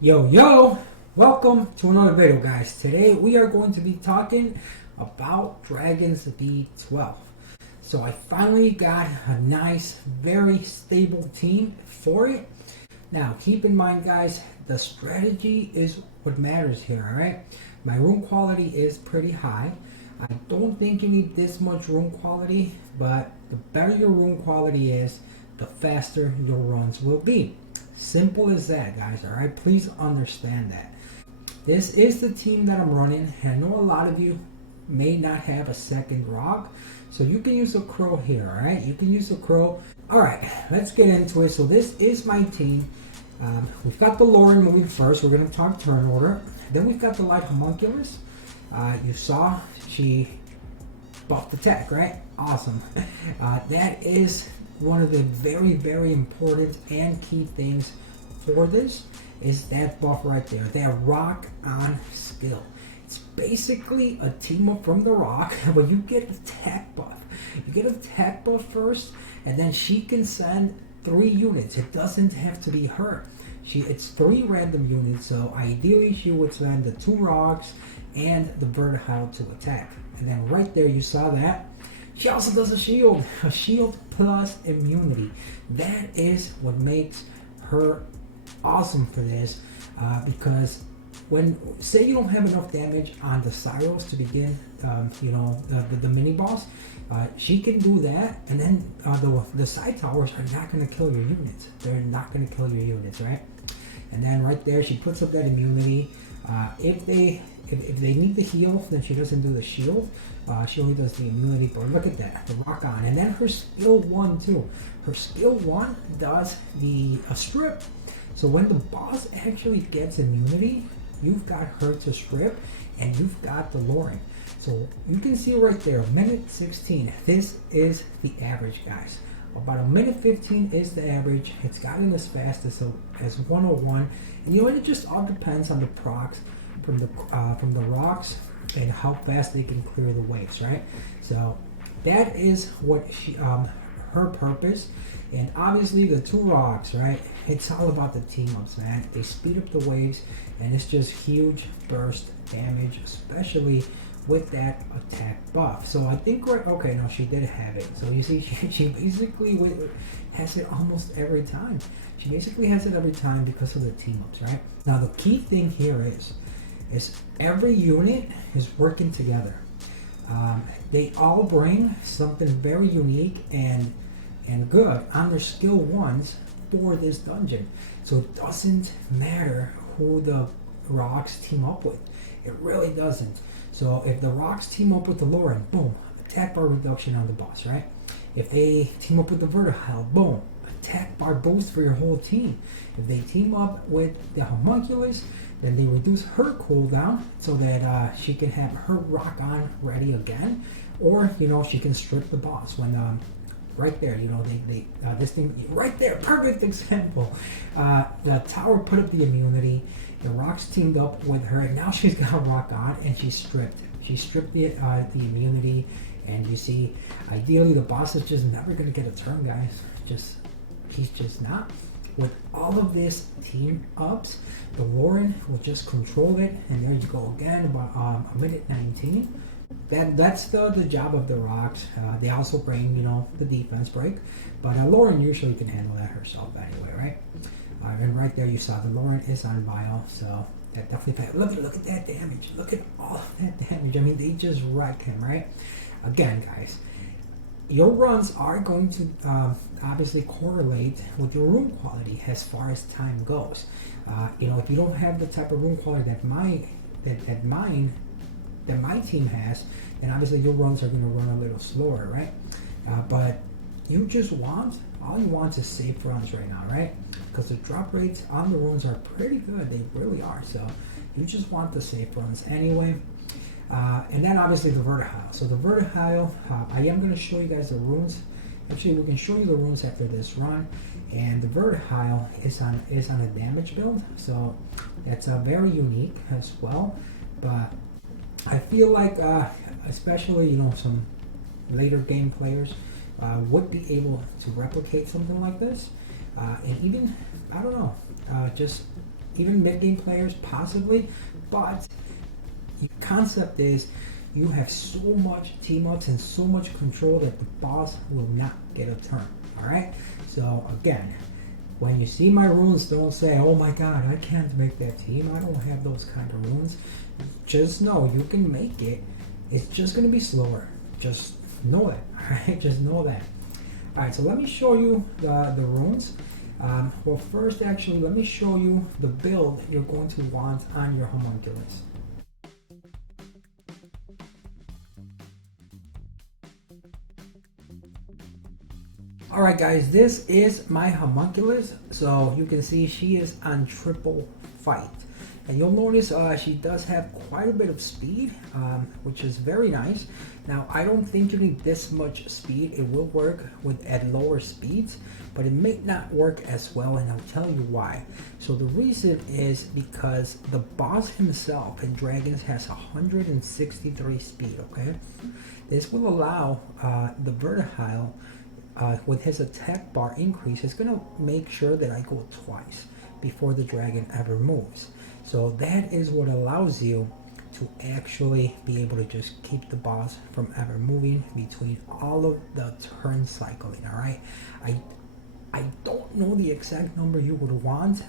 Yo, welcome to another video, guys. Today we are going to be talking about Dragons B12. So I finally got a nice, very stable team for it. Now keep in mind, guys, the strategy is what matters here, alright? My rune quality is pretty high. I don't think you need this much rune quality, but the better your rune quality is, the faster your runs will be. Simple as that, guys, alright? Please understand that. This is the team that I'm running. I know a lot of you may not have a second rock, so you can use a crow here, alright? You can use a crow. Alright, let's get into it. So this is my team. We've got the Lauren moving first. We're going to talk turn order. Then we've got the light homunculus. You saw she buffed attack, right? Awesome. That is one of the very important and key things for this is that buff right there, that rock on skill. It's basically a team up from the rock, but you get attack buff. You get attack buff first, and then she can send 3 units. It doesn't have to be her. It's 3 random units, so ideally she would send the 2 rocks and the vertihile to attack. And then right there you saw that. She also does a shield plus immunity. That is what makes her awesome for this, because when, say you don't have enough damage on the Cyros to begin, the mini boss, she can do that, and then the side towers are not going to kill your units. They're not going to kill your units, right? And then right there, she puts up that immunity. If they need the heal, then she doesn't do the shield. She only does the immunity. But look at that, the rock on, and then her skill 1 too. Her skill 1 does the strip. So when the boss actually gets immunity, you've got her to strip, and you've got the Lauren. So you can see right there, minute 16. This is the average, guys. About a minute 15 is the average. It's gotten as fast as 101, and it just all depends on the procs from the rocks and how fast they can clear the waves, right? So that is what her purpose. And obviously the 2 rocks, right? It's all about the team ups, man. They speed up the waves, and it's just huge burst damage, especially with that attack buff. So I think okay, no, she did have it. So you see, she basically has it almost every time. She basically has it every time because of the team ups, right? Now the key thing here is every unit is working together. They all bring something very unique and good on their skill 1s for this dungeon. So it doesn't matter who the rocks team up with. It really doesn't. So if the rocks team up with the Lauren, boom, attack bar reduction on the boss, right? If they team up with the vertihile, boom, attack bar boost for your whole team. If they team up with the homunculus, then they reduce her cooldown so that she can have her rock on ready again, or she can strip the boss when right there, this thing right there, perfect example. The tower put up the immunity. The rocks teamed up with her, and now she's got a rock on, and she's stripped. She stripped the immunity, and you see, ideally the boss is just never gonna get a turn, guys. He's just not. With all of this team ups, the Lauren will just control it, and there you go again, about a minute 19. That's the job of the rocks. They also bring, the defense break, but Lauren usually can handle that herself anyway, right? And right there you saw the Lauren is on bio, so that definitely, look at that damage. Look at all of that damage. I mean, they just wreck him, right? Again, guys, your runs are going to obviously correlate with your rune quality as far as time goes. If you don't have the type of rune quality that my team has, then obviously your runs are going to run a little slower, right? But all you want is safe runs right now, right? Because the drop rates on the runes are pretty good. They really are. So you just want the safe runs anyway. And then obviously the vertihile. So the vertihile, I am going to show you guys the runes. Actually, we can show you the runes after this run. And the vertihile is on a damage build, so that's very unique as well. But I feel like, especially some later game players would be able to replicate something like this, and even, I don't know, just even mid-game players possibly, but the concept is you have so much team-ups and so much control that the boss will not get a turn, alright? So again, when you see my runes, don't say, oh my god, I can't make that team, I don't have those kind of runes. Just know you can make it, it's just going to be slower. Just know it, alright? Just know that. Alright, so let me show you the runes. Well, first actually, let me show you the build you're going to want on your homunculus. Alright guys, this is my homunculus. So you can see she is on triple fight. And you'll notice she does have quite a bit of speed, which is very nice. Now, I don't think you need this much speed. It will work at lower speeds, but it may not work as well, and I'll tell you why. So the reason is because the boss himself in Dragons has 163 speed, okay? This will allow the Vertihile, with his attack bar increase, is going to make sure that I go twice before the dragon ever moves. So that is what allows you to actually be able to just keep the boss from ever moving between all of the turn cycling, alright? I don't know the exact number you would want.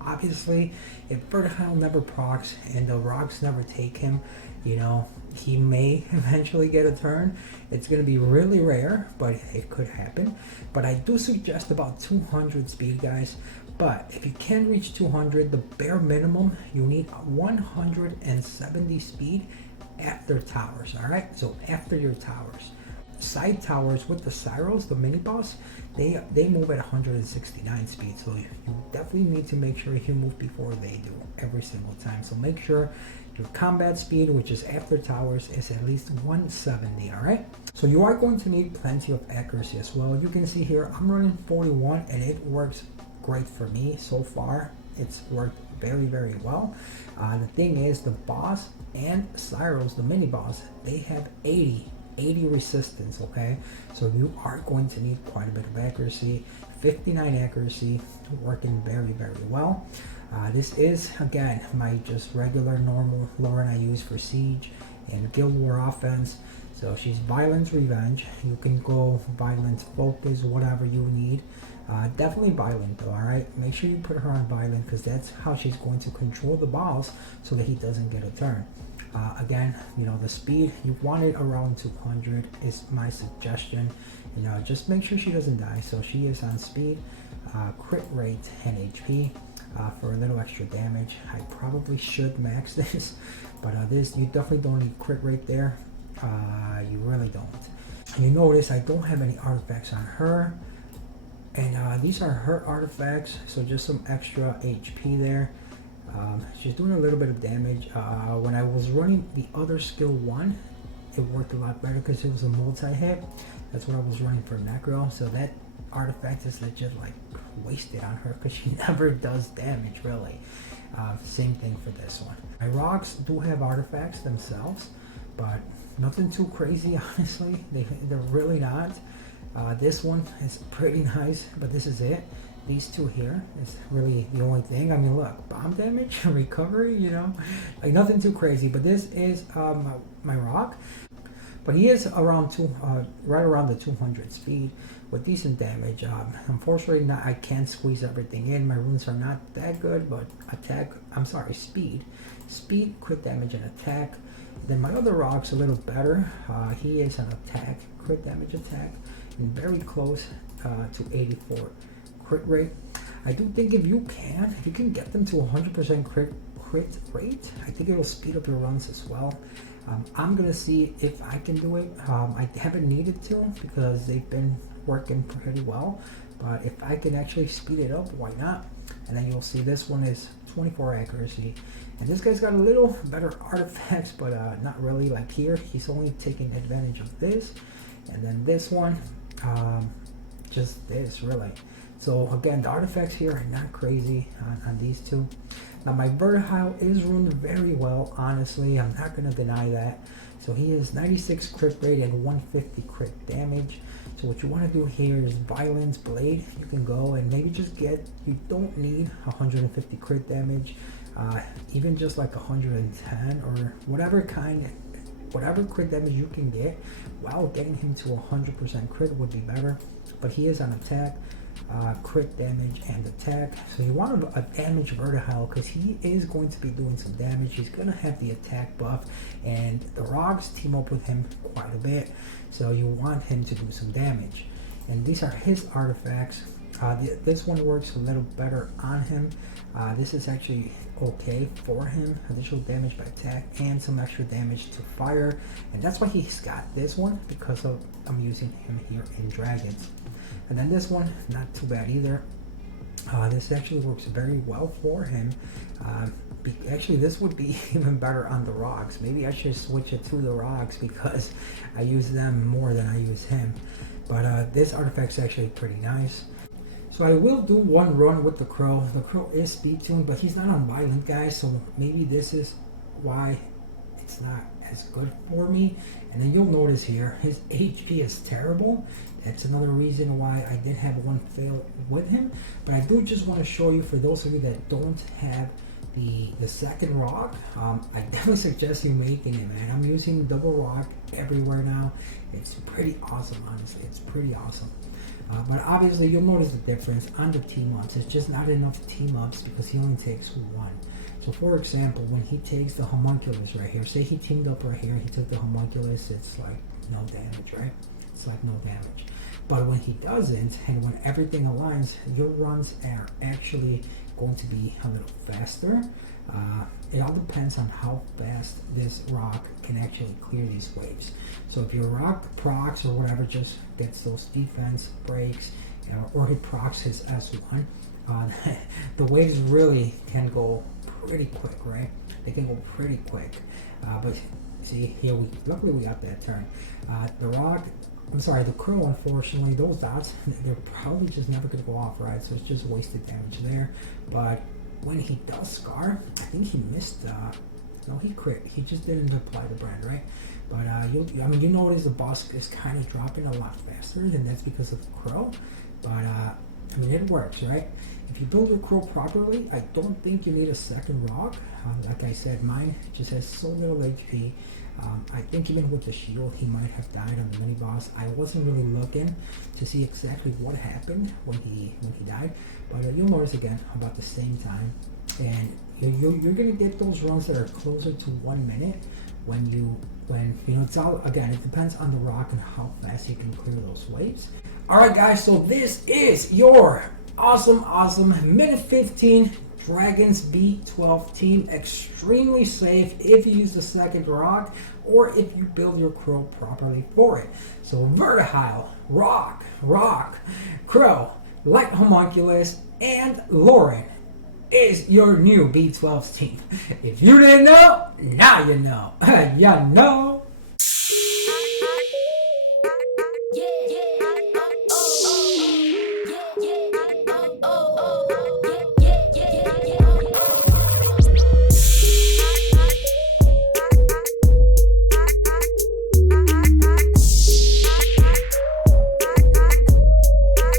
Obviously, if Vertihile never procs and the rocks never take him, you know, he may eventually get a turn. It's going to be really rare, but it could happen. But I do suggest about 200 speed, guys. But if you can't reach 200, the bare minimum, you need 170 speed after towers, alright? So after your towers. Side towers with the Cyros, the mini boss, they move at 169 speed. So you definitely need to make sure you move before they do every single time. So make sure your combat speed, which is after towers, is at least 170, alright? So you are going to need plenty of accuracy as well. You can see here, I'm running 41 and it works great for me so far. It's worked very, very well. The thing is, the boss and Cyros, the mini boss, they have 80 resistance, okay? So you are going to need quite a bit of accuracy. 59 accuracy, working very, very well. This is, again, my just regular normal Lauren I use for Siege and Guild War offense. So she's Violence Revenge. You can go Violence Focus, whatever you need. Definitely Violent though, alright? Make sure you put her on Violent because that's how she's going to control the boss so that he doesn't get a turn. Again, you know, the speed, you want it around 200 is my suggestion. You know, just make sure she doesn't die. So she is on speed, crit rate, and HP. For a little extra damage, I probably should max this, but this, you definitely don't need crit rate there. You really don't. And you notice I don't have any artifacts on her, and these are her artifacts, so just some extra HP there. She's doing a little bit of damage. When I was running the other skill 1, it worked a lot better because it was a multi-hit. That's what I was running for Necro, so that artifact is legit like wasted on her because she never does damage really. Same thing for this one. My rocks do have artifacts themselves, but nothing too crazy, honestly. They're really not. This one is pretty nice, but this is it. These two here is really the only thing. I mean, look, bomb damage, recovery, you know, like nothing too crazy. But this is my rock, but he is around right around the 200 speed with decent damage. Unfortunately, I can't squeeze everything in. My runes are not that good, but speed, crit damage, and attack. Then my other rock's a little better. He is an attack, crit damage, attack, and very close to 84 crit rate. I do think if you can get them to 100% crit rate, I think it'll speed up your runs as well. I'm gonna see if I can do it. I haven't needed to because they've been working pretty well, but if I can actually speed it up, why not? And then you'll see this one is 24 accuracy, and this guy's got a little better artifacts, but not really. Like here, he's only taking advantage of this, and then this one, just this really. So again, the artifacts here are not crazy on these two. Now my Vertihile is runed very well, honestly. I'm not going to deny that. So he is 96 crit rate and 150 crit damage. So what you want to do here is Violence Blade. You can go and maybe just get, you don't need 150 crit damage, even just like 110 or whatever crit damage you can get. While getting him to 100% crit would be better, but he is on attack, crit damage and attack, so you want a damage Vertihile because he is going to be doing some damage. He's going to have the attack buff, and the Rogs team up with him quite a bit, so you want him to do some damage. And these are his artifacts. This one works a little better on him. This is actually okay for him. Additional damage by attack and some extra damage to fire, and that's why he's got this one, because I'm using him here in Dragons. And then this one, not too bad either. This actually works very well for him. Actually, this would be even better on the Rogs. Maybe I should switch it to the Rogs because I use them more than I use him. But this artifact's actually pretty nice. So I will do one run with the Crow. The Crow is speed tuned, but he's not on Violent, guys, so maybe this is why it's not as good for me. And then you'll notice here, his HP is terrible. That's another reason why I did have one fail with him. But I do just want to show you, for those of you that don't have the second rock, I definitely suggest you making it, man. I'm using double rock everywhere now. It's pretty awesome, honestly. It's pretty awesome. But obviously you'll notice the difference on the team ups. It's just not enough team ups because he only takes one. So for example, when he takes the homunculus right here, say he teamed up right here, he took the homunculus, it's like no damage, right? It's like no damage. But when he doesn't, and when everything aligns, your runs are actually going to be a little faster. It all depends on how fast this rock can actually clear these waves. So if your rock procs or whatever just gets those defense breaks, or he procs his S1, the waves really can go pretty quick, right? They can go pretty quick. But see here, luckily we got that turn. The Crow, unfortunately, those dots, they're probably just never going to go off, right? So it's just wasted damage there. But when he does Scar, I think he missed, no, he crit. He just didn't apply the brand, right? But you notice the boss is kind of dropping a lot faster, and that's because of Crow. But it works, right? If you build your Crow properly, I don't think you need a second rock. Like I said, mine just has so little HP. I think even with the shield, he might have died on the mini boss. I wasn't really looking to see exactly what happened when he died, but you'll notice again about the same time, and you're gonna get those runs that are closer to 1 minute when it's all, again, it depends on the rock and how fast you can clear those waves. All right, guys, so this is your awesome minute 15 Dragons B12 team. Extremely safe if you use the second rock or if you build your Crow properly for it. So Vertihile, Rock, Crow, Light Homunculus, and Lauren is your new B12 team. If you didn't know, now you know. You know.